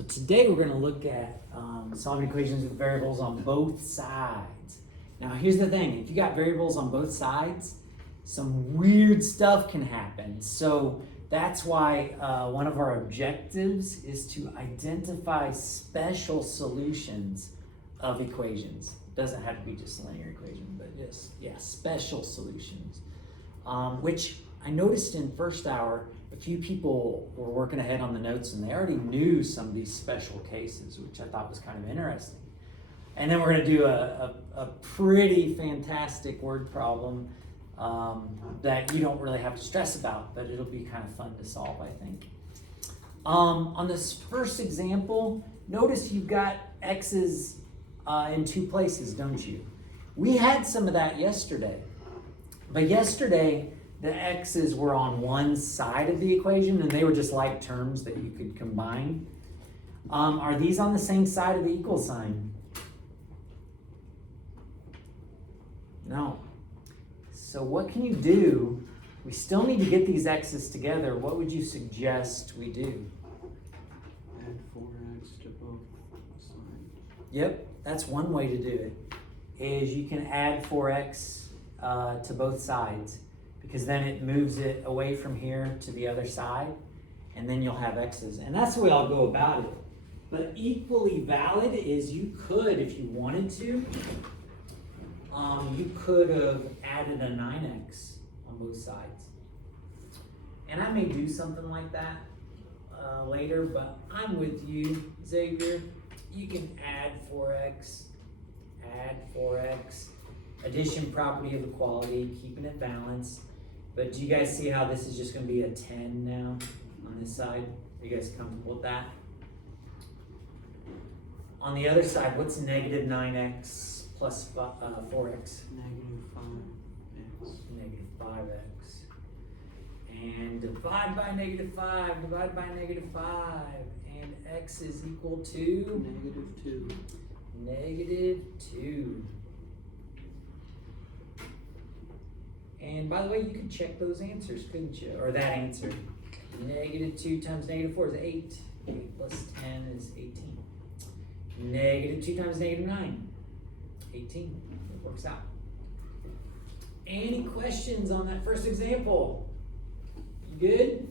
So today we're going to look at solving equations with variables on both sides. Now here's the thing, if you got variables on both sides, some weird stuff can happen. So that's why one of our objectives is to identify special solutions of equations. It doesn't have to be just a linear equation, but just, special solutions. Which I noticed in first hour, a few people were working ahead on the notes and they already knew some of these special cases, which I thought was kind of interesting. And then we're going to do a pretty fantastic word problem that you don't really have to stress about, but it'll be kind of fun to solve, I think. On this first example, notice you've got x's in two places, don't you? We had some of that yesterday, but yesterday the x's were on one side of the equation and they were just like terms that you could combine. Are these on the same side of the equal sign? No. So what can you do? We still need to get these x's together. What would you suggest we do? Add 4x to both sides. Yep, that's one way to do it, is you can add 4x to both sides, because then it moves it away from here to the other side, and then you'll have x's. And that's the way I'll go about it. But equally valid is you could, if you wanted to, you could have added a 9x on both sides. And I may do something like that later, but I'm with you, Xavier. You can add 4x, addition property of equality, keeping it balanced. But do you guys see how this is just going to be a 10 now on this side? Are you guys comfortable with that? On the other side, what's negative 9x plus 4x? Negative 5x. Negative 5x. And divide by negative 5, divide by negative 5. And x is equal to? Negative 2. Negative 2. And by the way, you could check those answers, couldn't you? Or that answer. Negative 2 times negative 4 is 8. 8 plus 10 is 18. Negative 2 times negative 9. 18. It works out. Any questions on that first example? You good?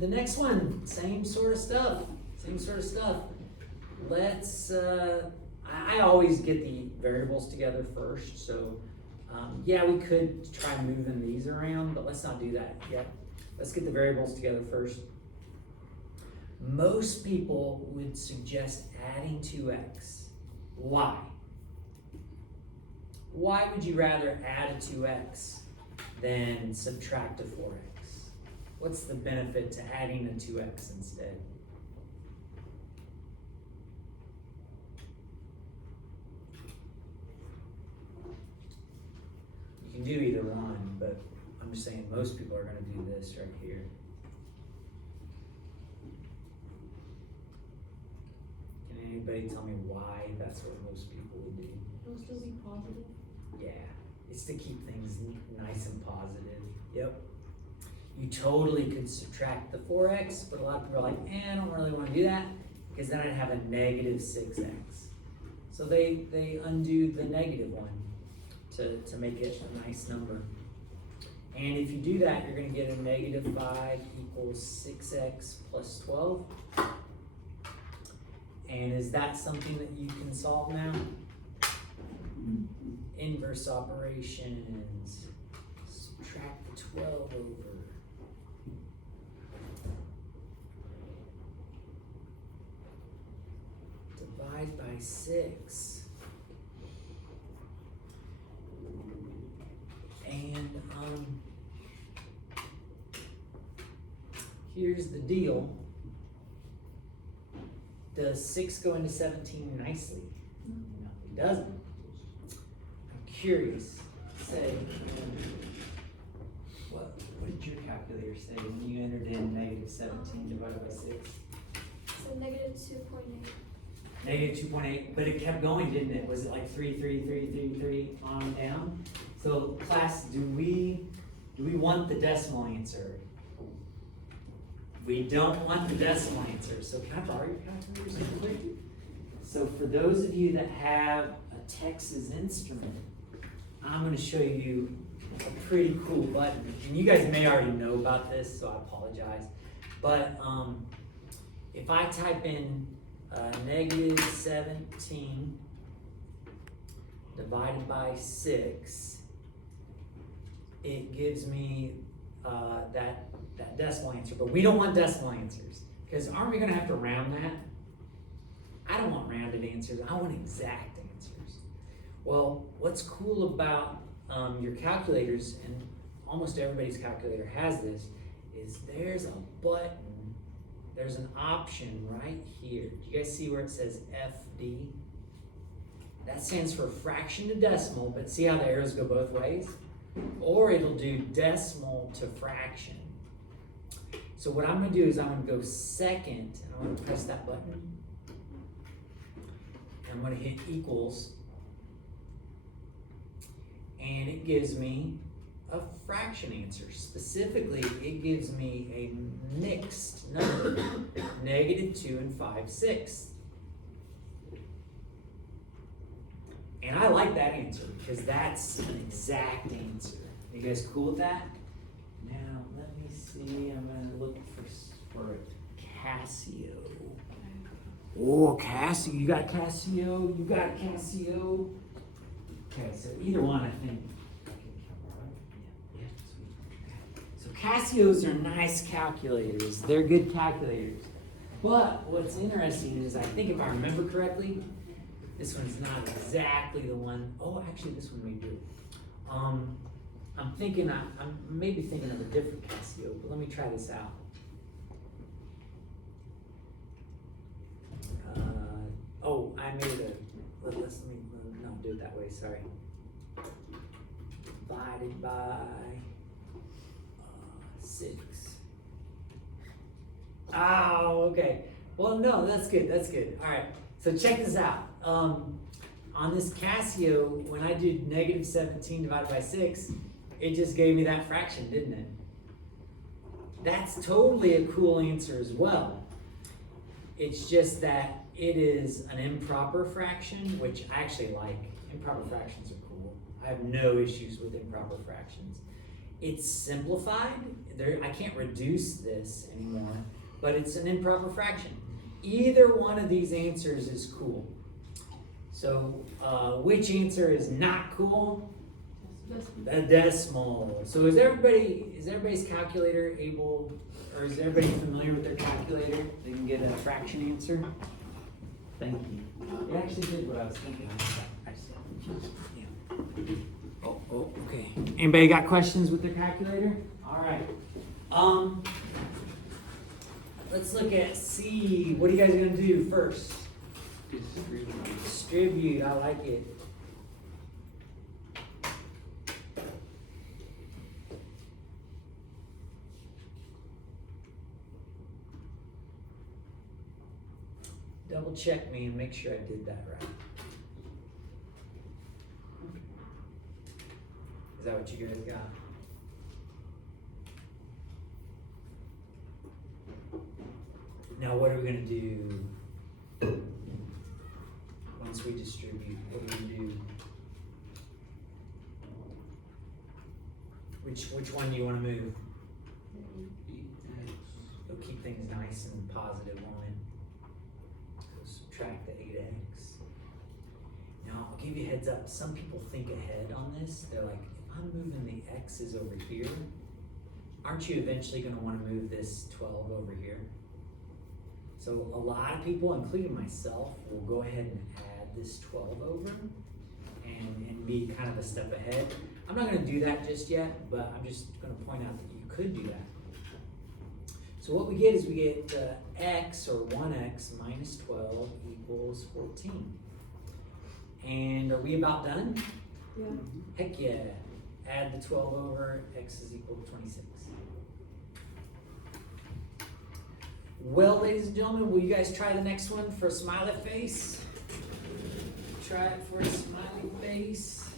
The next one, same sort of stuff. Let's, I always get the variables together first, so yeah, we could try moving these around, but let's not do that yet. Let's get the variables together first. Most people would suggest adding 2x. Why? Why would you rather add a 2x than subtract a 4x? What's the benefit to adding a 2x instead? You can do either one, but I'm just saying most people are going to do this right here. Can anybody tell me why that's what most people would do? It'll still be positive. Yeah, it's to keep things nice and positive. Yep. You totally could subtract the 4x, but a lot of people are like, I don't really want to do that, because then I'd have a negative 6x. So they undo the negative one to make it a nice number. And if you do that, you're going to get a negative 5 equals 6x plus 12. And is that something that you can solve now? Inverse operations. Subtract the 12 over. Divide by 6. And here's the deal. Does 6 go into 17 nicely? No, it doesn't. I'm curious. Say, what did your calculator say when you entered in negative 17 divided by 6? So negative 2.8. Negative 2.8, but it kept going, didn't it? Was it like 3, 3, 3, 3, 3 on down? So class, do we want the decimal answer? We don't want the decimal answer. So can I borrow your calculator super quick? So for those of you that have a Texas Instrument, I'm going to show you a pretty cool button. And you guys may already know about this, so I apologize. But if I type in negative 17 divided by 6, it gives me that decimal answer. But we don't want decimal answers, because aren't we going to have to round that? I don't want rounded answers. I want exact answers. Well, what's cool about your calculators, and almost everybody's calculator has this, is there's a button, there's an option right here. Do you guys see where it says FD? That stands for fraction to decimal, but see how the arrows go both ways? Or it'll do decimal to fraction. So what I'm going to do is I'm going to go second, and I'm going to press that button. And I'm going to hit equals. And it gives me a fraction answer. Specifically, it gives me a mixed number, negative 2 and 5/6. And I like that answer because that's an exact answer. You guys cool with that? Now, let me see. I'm going to look for Casio. Oh, Casio. You got Casio? You got Casio? Okay, so either one, I think. Yeah, sweet. So Casios are nice calculators. They're good calculators. But what's interesting is, I think if I remember correctly, this one's not exactly the one. Oh, actually, this one may do. I'm maybe thinking of a different Casio, but let me try this out. I made let me do it that way, sorry. Divided by 6. Oh, okay. Well, no, that's good, All right, so check this out. On this Casio, when I did negative 17 divided by 6, it just gave me that fraction, didn't it? That's totally a cool answer as well. It's just that it is an improper fraction, which I actually like. Improper fractions are cool. I have no issues with improper fractions. It's simplified. I can't reduce this anymore, but it's an improper fraction. Either one of these answers is cool. So which answer is not cool? A decimal. So is everybody's calculator able, or is everybody familiar with their calculator? They can get a fraction answer? Thank you. It actually did what I was thinking. Yeah. Oh, okay. Anybody got questions with their calculator? All right. Let's look at C. What are you guys gonna do first? Distribute. I like it. Double check me and make sure I did that right. Is that what you guys got? Now what are we gonna do once we distribute? What do we do? Which one do you want to move? It'll keep things nice and positive, won't it? Subtract the 8x. Now I'll give you a heads up. Some people think ahead on this. They're like, if I'm moving the x's over here, aren't you eventually going to want to move this 12 over here? So a lot of people, including myself, will go ahead and add this 12 over and be kind of a step ahead. I'm not going to do that just yet, but I'm just going to point out that you could do that. So what we get is we get x, or 1x minus 12 equals 14. And are we about done? Yeah. Heck yeah. Add the 12 over, x is equal to 26. Well, ladies and gentlemen, will you guys try the next one for a smiley face? Try it for a smiley face.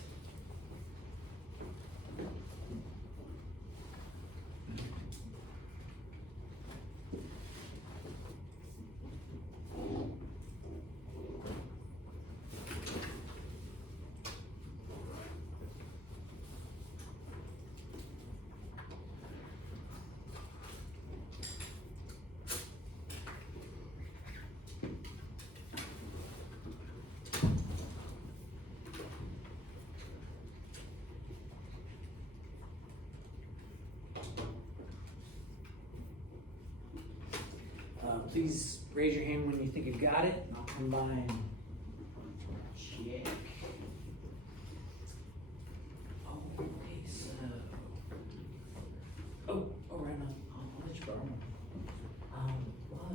please raise your hand when you think you've got it, and I'll come by and check. Oh, okay, so. Oh, right on. I'll let you borrow one. But I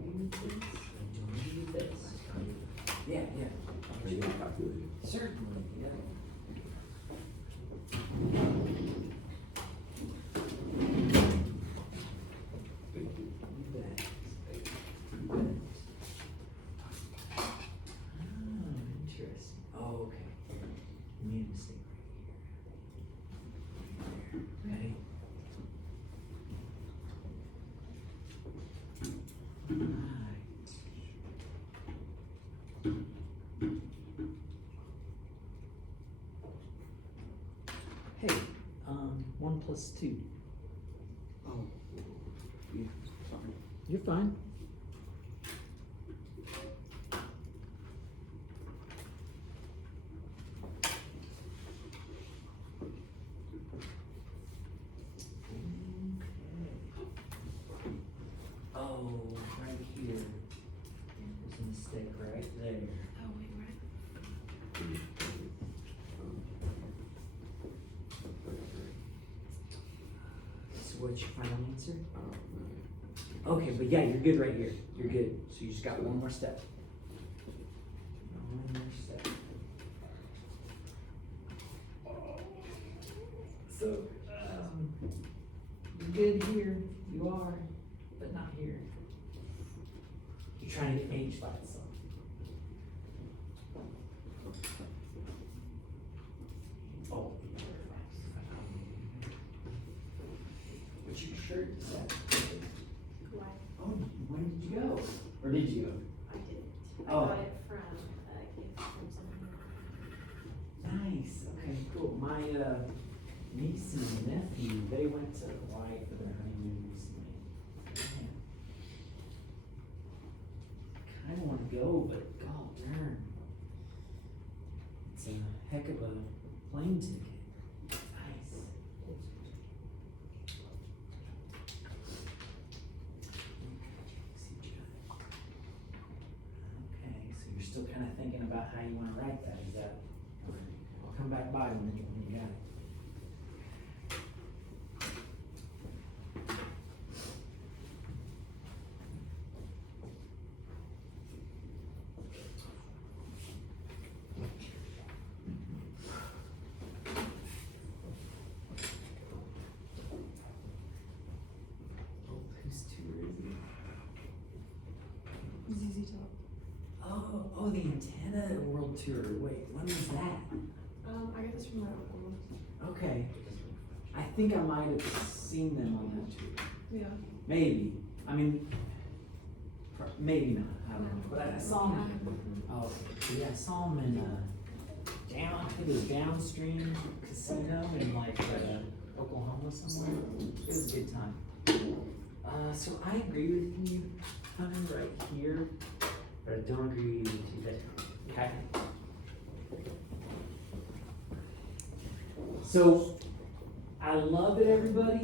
agree with this. I don't agree with this. Yeah. Are you gonna calculate it? Certainly, yeah. Interesting. Oh, okay. Made a mistake right here. Ready? Hey, 1 plus 2. Oh, yeah, sorry. You're fine. Oh, right here. There's a mistake right there. Oh, wait, right. So what's your final answer? Okay, but yeah, you're good right here. You're good. So you just got one more step. One more step. So, you're good here. You are, but not here. You're trying to get H by itself. Oh. What's your shirt? Is that? Why? Oh, when did you go? Or did you go? I didn't. I Oh. got it from a gift from someone. Nice. Okay, cool. My niece and nephew, they went to Hawaii for their honeymoon recently. Kind of want to go, but god darn, it's a heck of a plane ticket. Nice. Okay, so you're still kind of thinking about how you want to write that. Is that? I'll come back by when you got it. Oh, who's tour is it? ZZ Top. Oh, the Antenna World Tour. Wait, when was that? I got this from my uncle. Okay. I think I might have seen them on that tour. Yeah. Maybe. I mean, maybe not. I don't know. But I saw them. Oh, yeah, I saw them in I think it was Downstream Casino in like Oklahoma somewhere. It was a good time. So I agree with you, Hunter, right here, but I don't agree with you there. Okay. So I love it, everybody.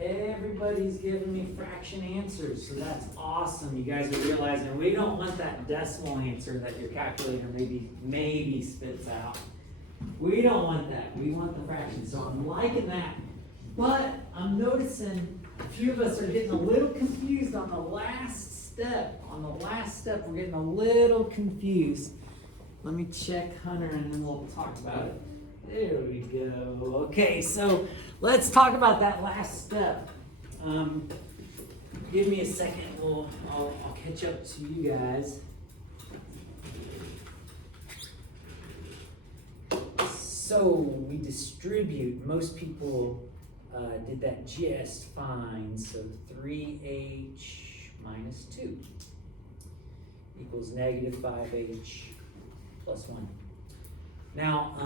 Everybody's giving me fraction answers, so that's awesome. You guys are realizing we don't want that decimal answer that your calculator maybe spits out. We don't want that. We want the fraction. So I'm liking that. But I'm noticing a few of us are getting a little confused on the last step. On the last step, we're getting a little confused. Let me check Hunter and then we'll talk about it. There we go. Okay, so let's talk about that last step. Give me a second. I'll catch up to you guys. So we distribute. Most people did that just fine. So 3h minus 2 equals negative 5h plus 1. Now,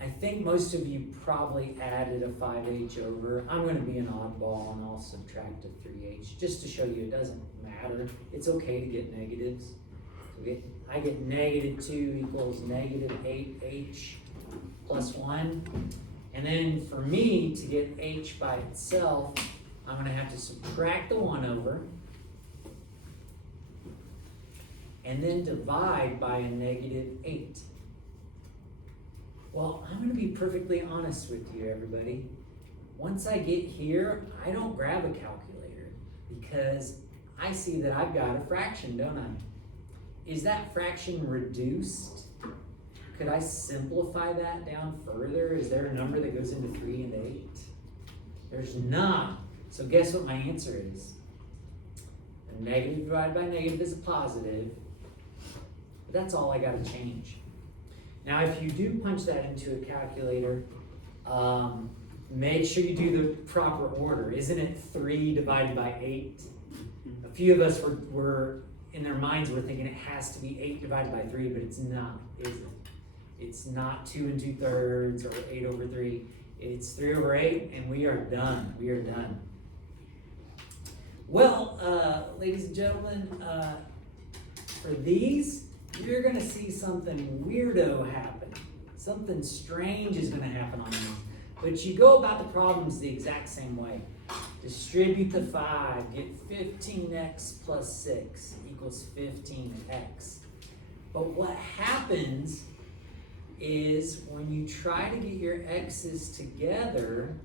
I think most of you probably added a 5h over. I'm going to be an oddball and I'll subtract a 3h just to show you it doesn't matter. It's okay to get negatives. So I get negative 2 equals negative 8h plus 1. And then for me to get h by itself, I'm going to have to subtract the 1 over. and then divide by a -8. Well, I'm gonna be perfectly honest with you, everybody. Once I get here, I don't grab a calculator because I see that I've got a fraction, don't I? Is that fraction reduced? Could I simplify that down further? Is there a number that goes into 3 and 8? There's not. So guess what my answer is? A negative divided by negative is a positive. But that's all I gotta change. Now if you do punch that into a calculator, make sure you do the proper order. Isn't it 3 divided by 8? A few of us were in their minds were thinking it has to be 8 divided by 3, but it's not, is it? It's not 2 2/3 or 8/3. It's 3/8, and we are done. We are done. Well, ladies and gentlemen, for these, you're gonna see something weirdo happen. Something strange is gonna happen on these. But you go about the problems the exact same way. Distribute the 5, get 15x plus 6 equals 15x. But what happens is when you try to get your x's together,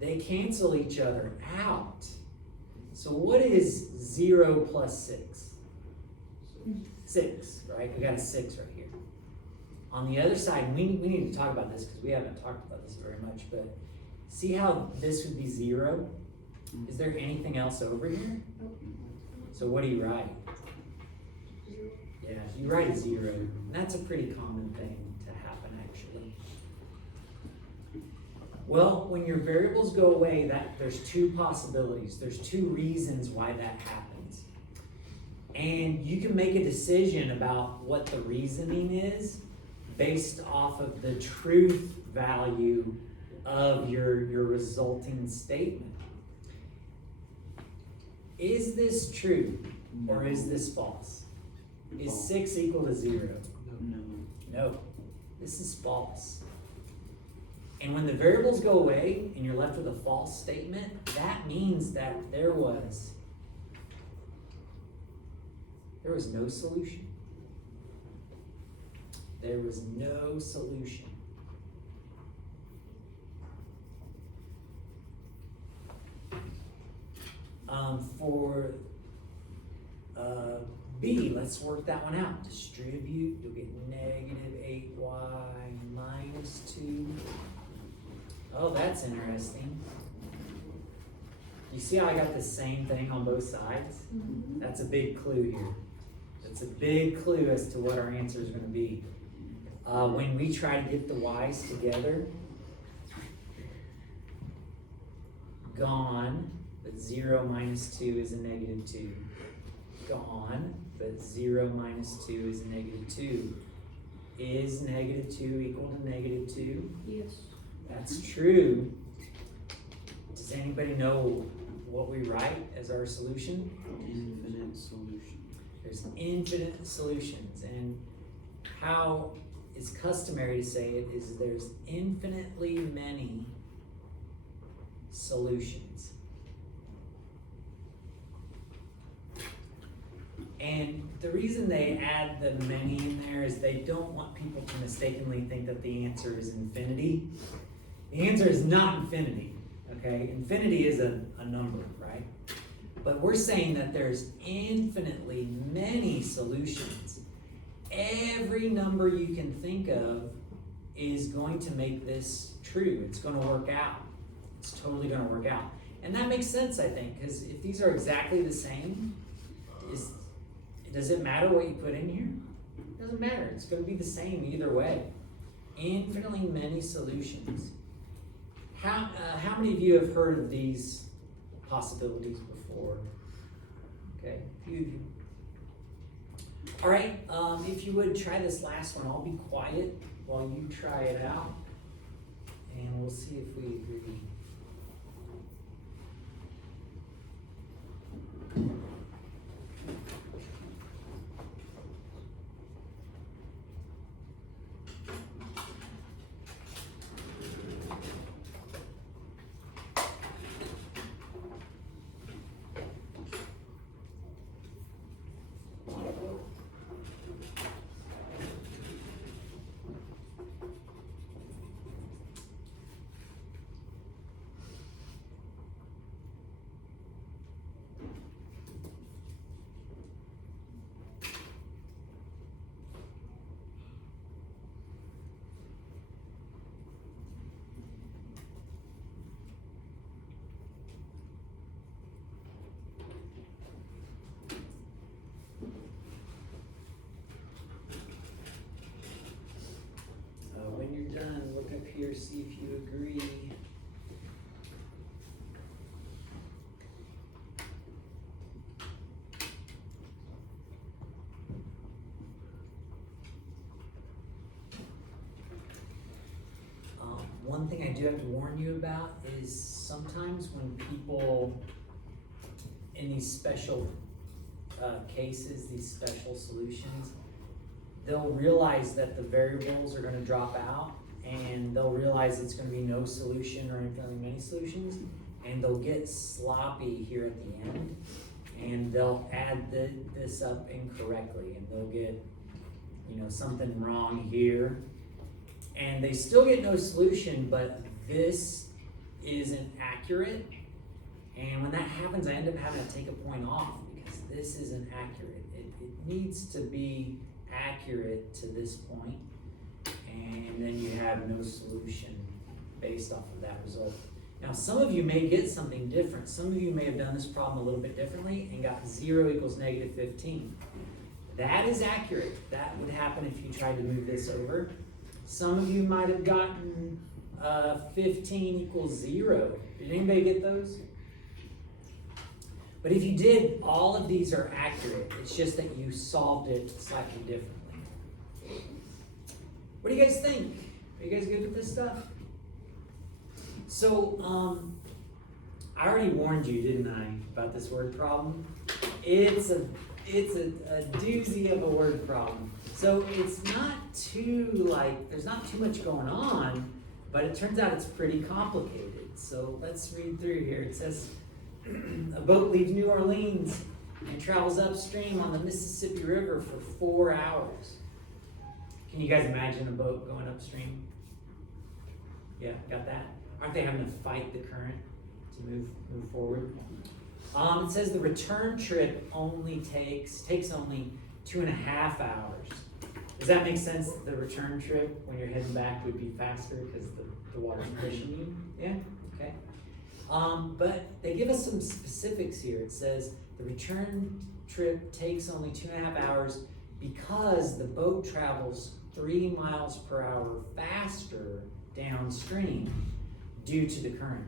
they cancel each other out. So what is 0 plus 6? 6, right? We got a 6 right here. On the other side, we need to talk about this because we haven't talked about this very much, but see how this would be 0? Is there anything else over here? So what do you write? Yeah, you write 0. And that's a pretty common thing to happen, actually. Well, when your variables go away, there's 2 possibilities. There's 2 reasons why that happens. And you can make a decision about what the reasoning is based off of the truth value of your resulting statement. Is this true or is this false? Is 6 equal to 0? No. This is false. And when the variables go away and you're left with a false statement, that means that there was no solution. There was no solution. For B, let's work that one out. Distribute, you'll get -8y minus 2. Oh, that's interesting. You see how I got the same thing on both sides? Mm-hmm. That's a big clue here. That's a big clue as to what our answer is going to be. When we try to get the y's together, gone, but 0 minus 2 is a -2. Gone, but 0 minus 2 is a -2. Is -2 equal to -2? Yes. That's true. Does anybody know what we write as our solution? Infinite solution. There's infinite solutions, and how it's customary to say it is there's infinitely many solutions. And the reason they add the many in there is they don't want people to mistakenly think that the answer is infinity. The answer is not infinity, okay? Infinity is a number, right? But we're saying that there's infinitely many solutions. Every number you can think of is going to make this true. It's going to work out. It's totally going to work out. And that makes sense, I think, because if these are exactly the same, does it matter what you put in here? It doesn't matter. It's going to be the same either way. Infinitely many solutions. How many of you have heard of these possibilities before? Okay, a few of you. All right, if you would try this last one, I'll be quiet while you try it out, and we'll see if we agree. one thing I do have to warn you about is sometimes when people in these special cases, these special solutions, they'll realize that the variables are going to drop out, and they'll realize it's going to be no solution or infinitely many solutions, and they'll get sloppy here at the end, and they'll add this up incorrectly, and they'll get, you know, something wrong here, and they still get no solution, but this isn't accurate. And when that happens, I end up having to take a point off because this isn't accurate. It needs to be accurate to this point, and then you have no solution based off of that result. Now, some of you may get something different. Some of you may have done this problem a little bit differently and got 0 equals negative 15. That is accurate. That would happen if you tried to move this over. Some of you might have gotten 15 equals 0. Did anybody get those? But if you did, all of these are accurate. It's just that you solved it slightly differently. What do you guys think? Are you guys good with this stuff? So, I already warned you, didn't I, about this word problem? It's a doozy of a word problem. So it's not too, there's not too much going on, but it turns out it's pretty complicated. So let's read through here. It says, a boat leaves New Orleans and travels upstream on the Mississippi River for 4 hours. Can you guys imagine a boat going upstream? Yeah, got that? Aren't they having to fight the current to move forward? It says the return trip only takes only 2.5 hours. Does that make sense? The return trip when you're heading back would be faster because the water's pushing you? Yeah? Okay. But they give us some specifics here. It says the return trip takes only 2.5 hours because the boat travels 3 miles per hour faster downstream due to the current.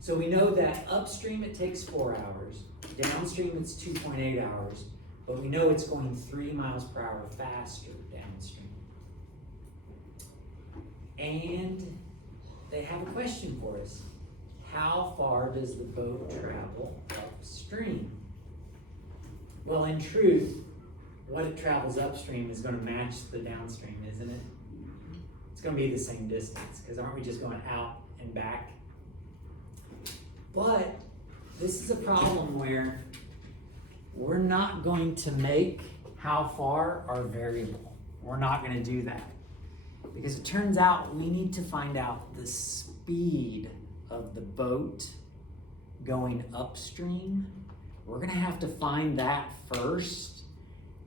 So we know that upstream it takes 4 hours, downstream it's 2.8 hours, but we know it's going 3 miles per hour faster downstream. And they have a question for us. How far does the boat travel upstream? Well, in truth, what it travels upstream is going to match the downstream, isn't it? It's going to be the same distance, because aren't we just going out and back? But this is a problem where we're not going to make how far our variable. We're not going to do that. Because it turns out we need to find out the speed of the boat going upstream. We're going to have to find that first,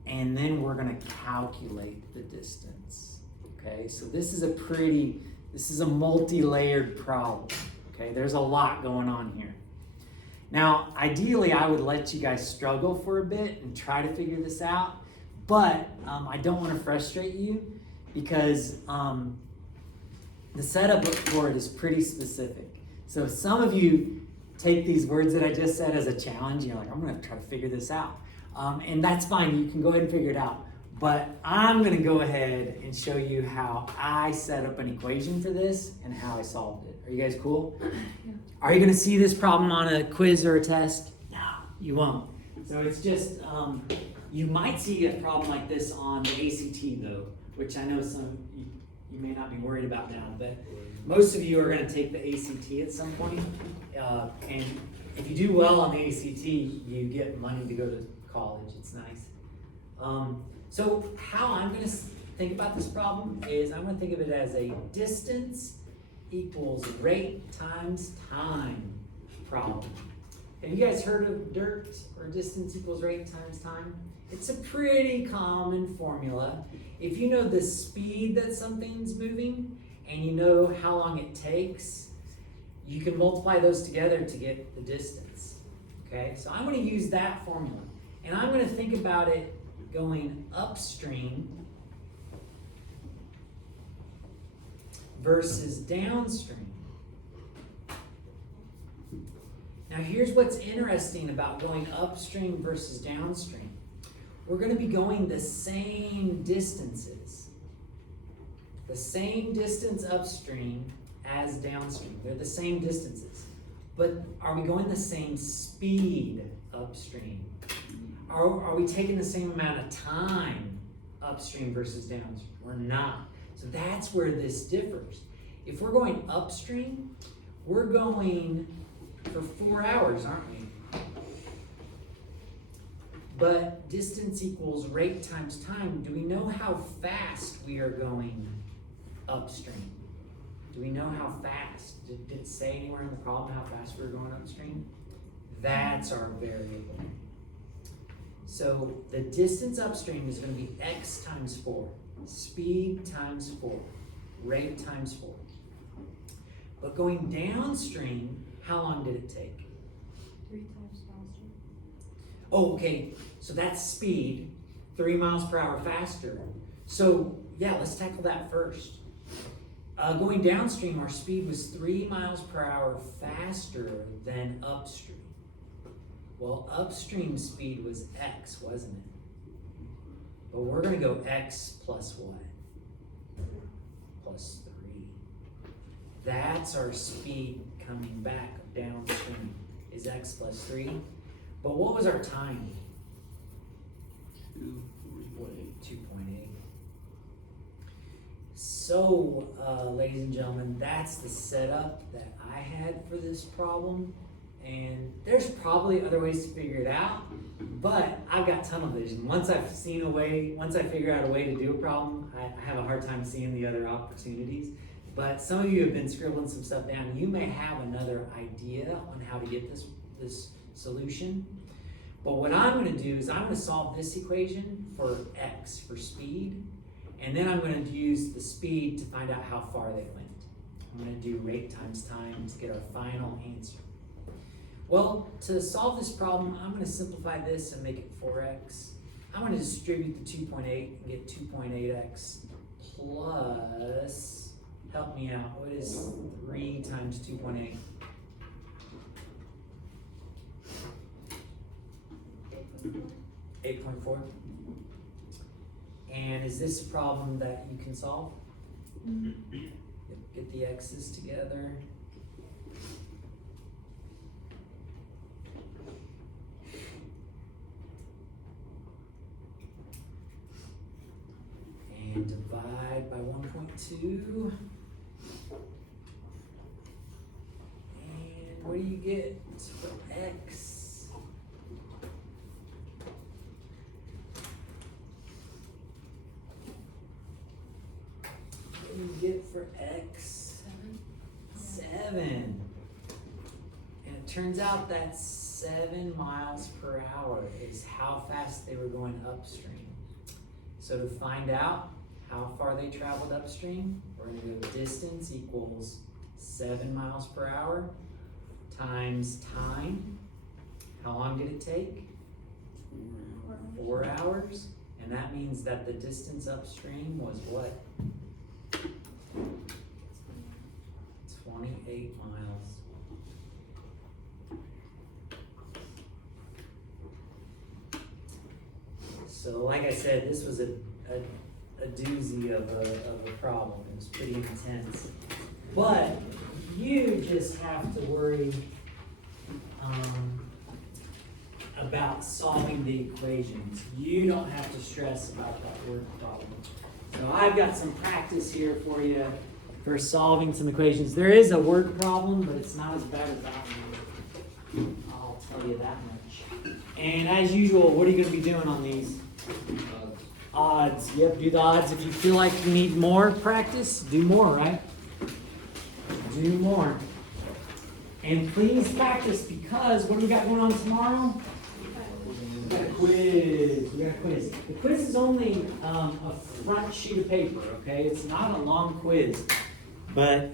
and then we're going to calculate the distance. Okay, so this is a multi-layered problem. Okay, there's a lot going on here. Now, ideally, I would let you guys struggle for a bit and try to figure this out, but I don't want to frustrate you because the setup for it is pretty specific. So some of you take these words that I just said as a challenge. You're like, I'm going to try to figure this out. And that's fine. You can go ahead and figure it out. But I'm going to go ahead and show you how I set up an equation for this and how I solved it. Are you guys cool? Yeah. Are you going to see this problem on a quiz or a test? No, you won't. So it's just, you might see a problem like this on the ACT though, which I know some you may not be worried about now, but most of you are going to take the ACT at some point. And if you do well on the ACT, you get money to go to college. It's nice. So how I'm going to think about this problem is I'm going to think of it as a distance equals rate times time problem. Have you guys heard of DIRT, or distance equals rate times time? It's a pretty common formula. If you know the speed that something's moving and you know how long it takes, you can multiply those together to get the distance. Okay, so I'm going to use that formula. And I'm going to think about it going upstream versus downstream. Now here's what's interesting about going upstream versus downstream. We're going to be going the same distances. the same distance upstream as downstream. They're the same distances. But are we going the same speed upstream? Are we taking the same amount of time upstream versus downstream? We're not. So that's where this differs. If we're going upstream, we're going for 4 hours, aren't we? But distance equals rate times time. Do we know how fast we are going upstream? Do we know how fast? Did it say anywhere in the problem how fast we were going upstream? That's our variable. So the distance upstream is going to be x times 4. Speed times 4. Rate times 4. But going downstream, how long did it take? 3 times faster. Oh, okay. So that's speed, 3 miles per hour faster. So yeah, let's tackle that first. Going downstream, our speed was 3 miles per hour faster than upstream. Well, upstream speed was x, wasn't it? But we're going to go x plus what? Plus 3. That's our speed coming back downstream, is x plus 3. But what was our time? 2.8. So, ladies and gentlemen, that's the setup that I had for this problem. And there's probably other ways to figure it out, but I've got tunnel vision. Once I figure out a way to do a problem, I have a hard time seeing the other opportunities. But some of you have been scribbling some stuff down. You may have another idea on how to get this solution. But what I'm going to do is I'm going to solve this equation for x, for speed. And then I'm going to use the speed to find out how far they went. I'm going to do rate times time to get our final answer. Well, to solve this problem, I'm going to simplify this and make it 4x. I'm going to distribute the 2.8 and get 2.8x plus, help me out, what is 3 times 2.8? 8.4. And is this a problem that you can solve? Get the x's together. And divide by 1.2. And what do you get for x? What do you get for x? 7. And it turns out that 7 miles per hour is how fast they were going upstream. So to find out how far they traveled upstream, we're going to go distance equals 7 miles per hour times time. How long did it take? 4 hours. And that means that the distance upstream was what? 28 miles. So like I said, this was a doozy of a problem. It was pretty intense. But you just have to worry about solving the equations. You don't have to stress about that word problem. So I've got some practice here for you for solving some equations. There is a word problem, but it's not as bad as that one. I'll tell you that much. And as usual, what are you going to be doing on these? Odds. Yep, do the odds. If you feel like you need more practice, do more, right? Do more. And please practice, because what do we got going on tomorrow? We got a quiz. The quiz is only a front sheet of paper, okay? It's not a long quiz. But